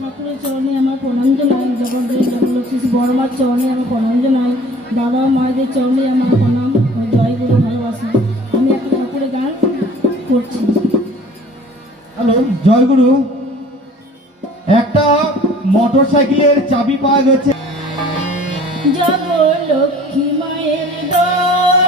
ঠাকুরের চরণে আমার প্রণাম জানাই জগদ্দেশ জগলক্ষ্মী বড়মার চরণে আমার প্রণাম জানাই বাবা মায়েদের চরণে আমার প্রণাম জয় গুরু ভালোবাসা। আমি একটা ঠাকুরের গান করছি। হ্যালো জয়গুরু একটা মোটর সাইকেলের চাবি পাওয়া গেছে। জগলক্ষ্মী মায়ের দল